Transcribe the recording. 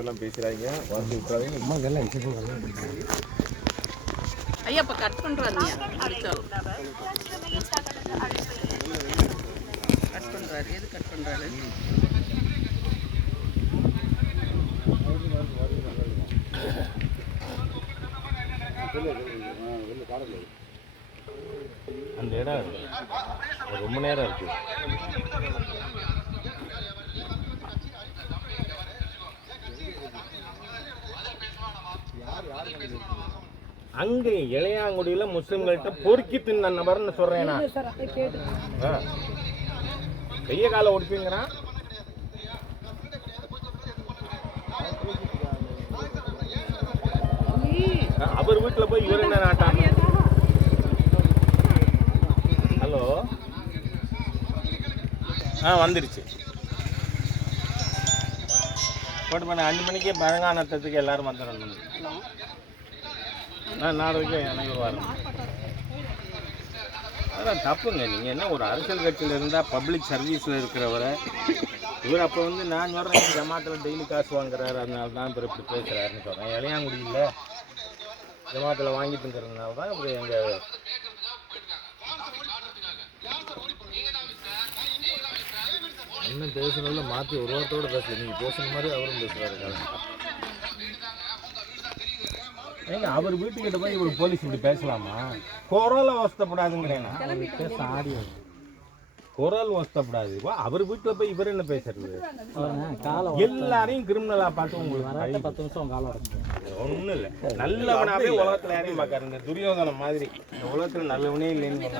எல்லாம் பேசுறாங்க வந்து விட்டுறாதீங்க அம்மா இதெல்லாம் ஐயா அப்ப கட் பண்றாருங்க கட் பண்றாரு எது கட் பண்றாரு அந்த இடம் ரொம்ப நேரம் இருக்கு அங்கே இளையாங்குடியில் முஸ்லிம்கள்ட்ட பொறுக்கி தின்ன நபர்னு சொல்றேன் நான். கைய காலை ஒடிப்பீங்கிறான். அவர் வீட்டில் போய் இவர் என்ன நாட்டாங்க. ஹலோ வந்துடுச்சு போட்டு பண்ண 5 மணிக்கே பழங்கானத்துக்கு எல்லாரும் வந்துடணும். நாளைக்கு எனக்கு வரும். அதான் தப்புங்க. நீங்கள் என்ன ஒரு அரசியல் கட்சியில் இருந்தால் பப்ளிக் சர்வீஸில் இருக்கிறவரை இவர் அப்போ வந்து நான் சொல்கிறேன் ஜமாத்தில் டெய்லி காசு வாங்குறாரு, அதனால தான் இப்போ இப்படி பேசுகிறாருன்னு சொல்கிறேன். இளையாங்குடியில் ஜமாத்தில் வாங்கிட்டுங்கிறதுனால தான் இப்படி எங்கள் என்ன பேசுனால மாற்றி ஒரு வாரத்தோடு பேசல. நீங்கள் பேசுன மாதிரி அவரும் பேசுகிறாரு. ஏங்க அவர் வீட்டுக்கிட்ட போய் இவர் போலீஸ் இப்படி பேசலாமா? குரல் அவஸ்தப்படாதுங்கிறேன். குரல் அவஸ்தப்படாது. அவர் வீட்டில் போய் இவர் என்ன பேசுறது? எல்லாரையும் கிரிமினலா பார்த்து உங்களுக்கு 10 நிமிஷம் காலம் ஒன்றும் இல்லை. நல்லவனாவே உலகத்தில் யாரையும் பார்க்காரு. இந்த துரியோதனம் மாதிரி இந்த உலகத்தில் நல்லவனே இல்லைன்னு